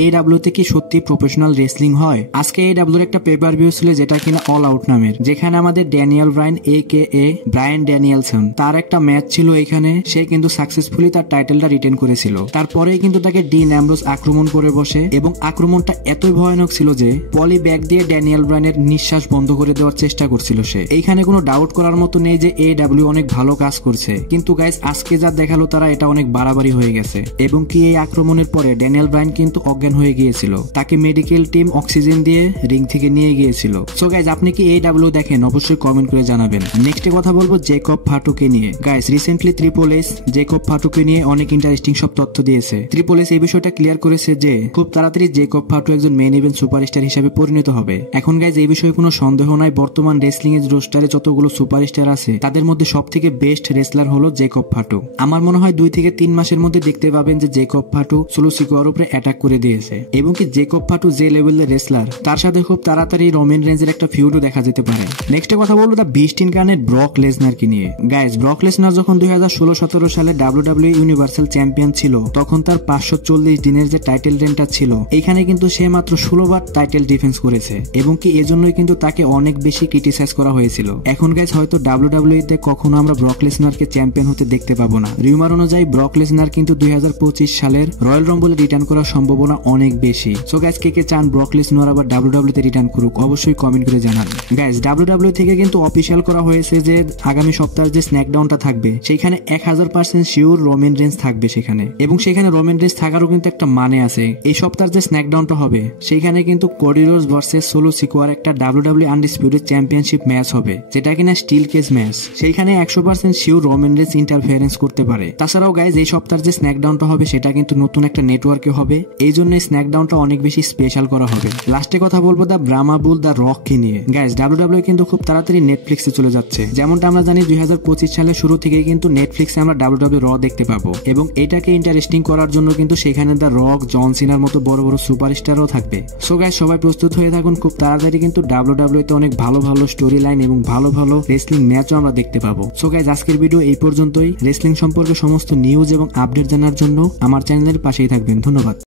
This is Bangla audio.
AEW তে কি সত্যি প্রফেশনাল রেসলিং হয়? আজকে AEW একটা পেপার ভিউ ছিল যেটা কিনা অল আউট নামের, যেখানে আমাদের ড্যানিয়েল ব্রায়ান AKA ব্রায়ান ড্যানিয়েলসন তার একটা ম্যাচ ছিল। এখানে সে কিন্তু সাকসেসফুলি তার টাইটেলটা রিটেন করেছিল। তারপরেই কিন্তু তাকে ডিন অ্যামব্রোস আক্রমণ করে বসে এবং আক্রমণটা এতই ভয়ানক ছিল যে পলি ব্যাগ দিয়ে ড্যানিয়েল ব্রায়ানের নিঃশ্বাস বন্ধ করে দেওয়ার চেষ্টা করছিল সে। এইখানে কোনো ডাউট করার মতো নেই যে AEW অনেক ভালো কাজ করছে, কিন্তু গাইস আজকে যা দেখালো তারা এটা অনেক বাড়াবাড়ি হয়ে গেছে। এবং কি এই আক্রমণের পরে ড্যানিয়েল ব্রায়ান কিন্তু অজ্ঞান হয়ে গিয়েছিল, তাকে মেডিকেল টিম অক্সিজেন দিয়ে রিং থেকে নিয়ে গিয়েছিল। সো গাইস আপনি কি AEW দেখেন? অবশ্যই কমেন্ট করে জানাবেন। নেক্সটে কথা বলবো জেকব ফাটুকে নিয়ে। Guys recently triple H Jacob ফাটুকে নিয়ে অনেক ইন্টারেস্টিং সব তথ্য দিয়েছে। ট্রিপল এইচ এই বিষয়টা ক্লিয়ার করেছে যে খুব তাড়াতাড়ি জেকব ফাটু একজন মেইন ইভেন্ট সুপারস্টার হিসেবে পরিণত হবে। এখন গাইস এই বিষয়ে কোনো সন্দেহ নাই, বর্তমান রেসলিং এর রোস্টারে যতগুলো সুপারস্টার আছে তাদের মধ্যে সব থেকে বেস্ট রেসলার হলো জেকব ফাটু। আমার মনে হয় 2 থেকে 3 মাসের মধ্যে দেখতে পাবেন যে জেকব ফাটু সোলো সিকোয়ার উপরে অ্যাটাক করে দিয়েছে। এবং কি জেকব ফাটু যে লেভেলের রেসলার, তার সাথে খুব তাড়াতাড়ি রোমান রেঞ্জের একটা ফিউডও দেখা যেতে পারে। নেক্সটে কথা বলবো দা বিস্ট ইনকার্নেট ব্রক লেসনার কি নিয়ে। গাইস ব্রক লেসনার যখন 2016-17 সালে WWE ইউনিভার্সাল চ্যাম্পিয়ন ছিল, তখন তার 540 দিনের যে টাইটেল রেনটা ছিল, এখানে কিন্তু সে মাত্র 16 বার টাইটেল ডিফেন্স করেছে। এবং কি এজন্যই কিন্তু তাকে অনেক বেশি ক্রিটিসাইজ করা হয়েছিল। এখন গাইস হয়তো WWE তে কখনো আমরা ব্রক লেসনারকে চ্যাম্পিয়ন হতে দেখতে পাবো না। রিউমার অনুযায়ী ব্রক লেসনার কিন্তু 2025 সালের রয়্যাল রাম্বলে রিটার্ন করার সম্ভাবনা অনেক বেশি। সো গাইস কে চান ব্রক লেসনার আবার WWE তে রিটার্ন করুক? অবশ্যই কমেন্ট করে জানান। গাইস WWE থেকে কিন্তু অফিশিয়াল করা হয়েছে যে আগামী সপ্তাহে যে স্ন্যাকডাউনটা থাকবে সেখানে 1000% শিওর রোমান রেঞ্জ থাকবে সেখানে। এবং সেখানে রোমান রেঞ্জ থাকারও কিন্তু একটা মানে আছে। এই সপ্তাহের যে স্ন্যাকডাউনটা হবে সেখানে কিন্তু কোডি রোজ ভার্সেস সোলো সিকোয়ার একটা WWE আনডিসপিউটেড চ্যাম্পিয়নশিপ ম্যাচ হবে, যেটা কিনা স্টিল কেস ম্যাচ। সেইখানে 100% শিওর রোমান রেঞ্জ ইন্টারফেরেন্স করতে পারে। তাছাড়াও গাইজ এই সপ্তাহের যে স্ন্যাকডাউনটা হবে সেটা কিন্তু নতুন একটা নেটওয়ার্কে হবে, এই জন্য স্ন্যাকডাউনটা অনেক বেশি স্পেশাল করা হবে। লাস্টে কথা বলবো দা ব্রামা বুল দা রক কে নিয়ে। গাইজ WWE কিন্তু খুব তাড়াতাড়ি নেটফ্লিক্সে চলে যাচ্ছে। যেমনটা আমরা জানি 2025 সালের শুরু থেকে কিন্তু নেটফ্লিক্সে আমরা WWE র দেখতে পাবো। এবং এটাকে ইন্টারেস্টিং করার জন্য কিন্তু সেখানে দা রক, জন সিনার মতো বড় বড় সুপারস্টারও থাকবে। সো গাইজ সবাই প্রস্তুত হয়ে থাকুন, খুব তাড়াতাড়ি কিন্তু WWE তে অনেক ভালো ভালো স্টোরি লাইন এবং ভালো ভালো রেসলিং ম্যাচও আমরা দেখতে পাবো। সো গাইজ আজকের ভিডিও এই পর্যন্তই। রেসলিং সম্পর্কে সমস্ত নিউজ এবং আপডেট জানার জন্য আমার চ্যানেলের পাশেই থাকবেন। ধন্যবাদ।